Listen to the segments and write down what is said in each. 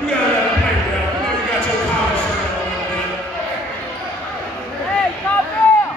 You gotta let him play, bro. You know you got your collar shirt on over there. Hey, top down!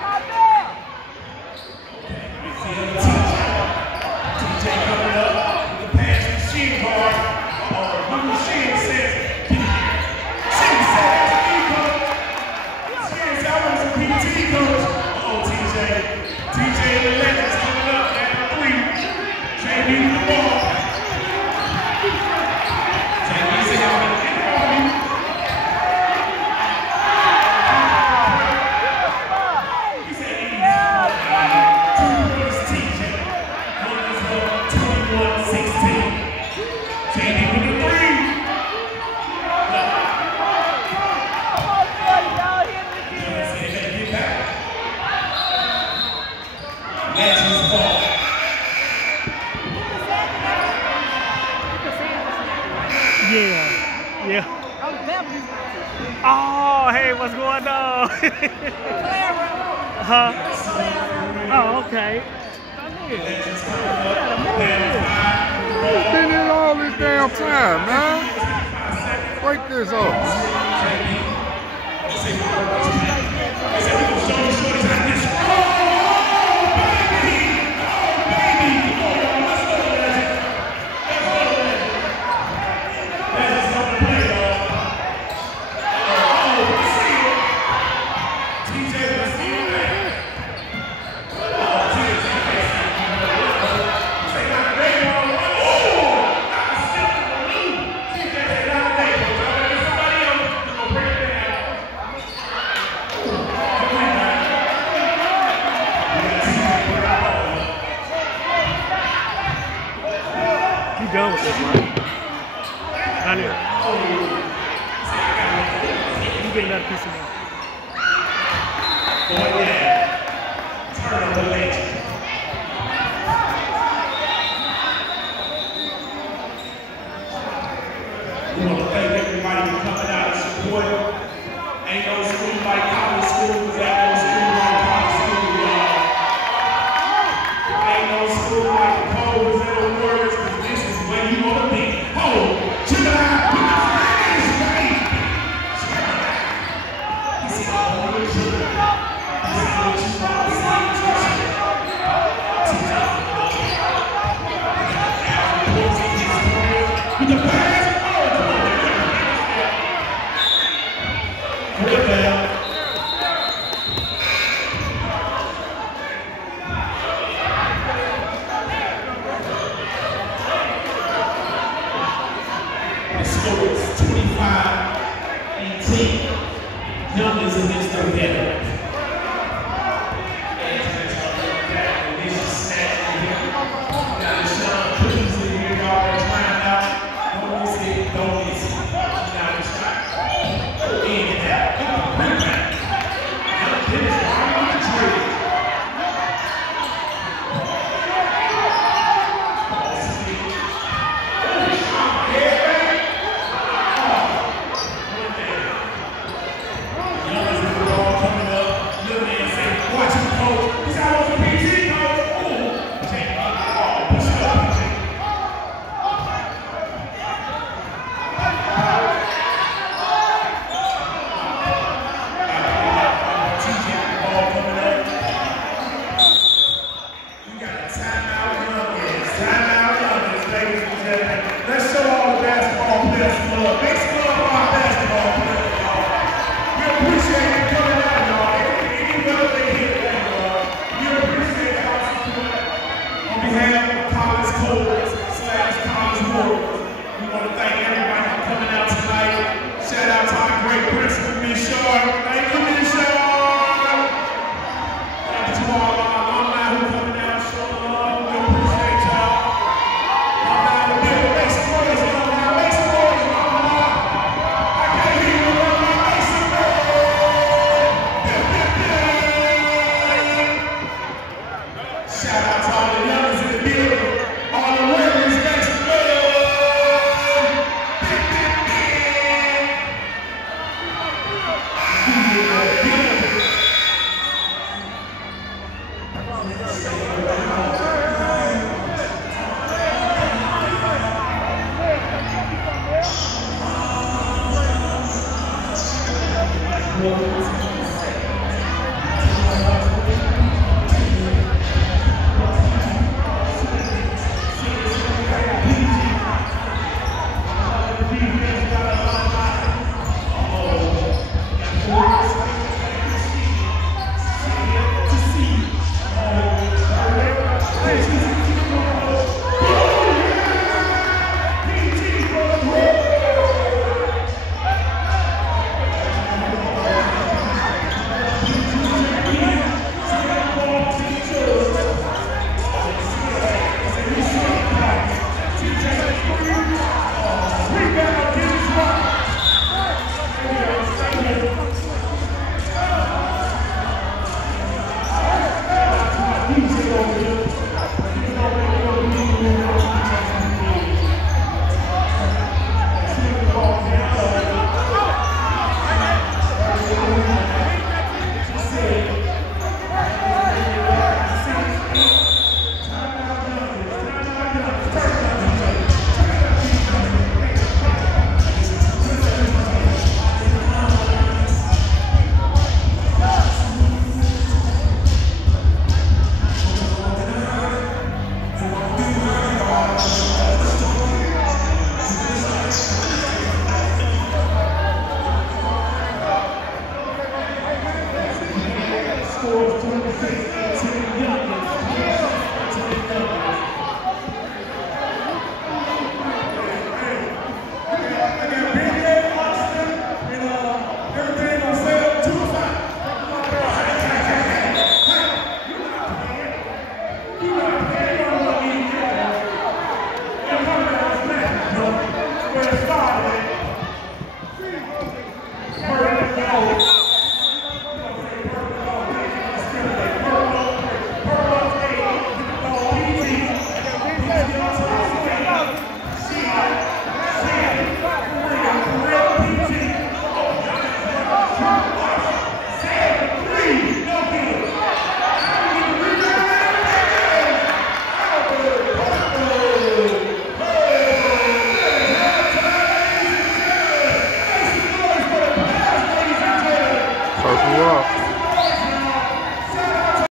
Top down! You see him, TJ coming up with the pass machine card. The machine says, Machine says, Machine says, I want some PT coach. TJ. TJ and the Legends coming up at 3. JB with the ball. JB said, I'm going to get it on me. He said, easy. 2 is TJ. 1 is 21-16. JB with the 3. Legends ball. Yeah. Oh, hey, what's going on? Huh? Oh, okay. Been in all this damn time, man. Break this off. Keep going with this, man. I know. You get another piece of me. Oh yeah. Turnover legend. We want to thank everybody for coming out and support. Ain't no school like college schools. Ain't no school like college school, y'all. Ain't no school like the Coles and the Warriors, because this is where you want to be. Hold, chill out, put the flags right. You see the whole sugar. You see what you want to see. With the pass. Good man. The score is 25-18. Young is against the veteran. Coming up. Come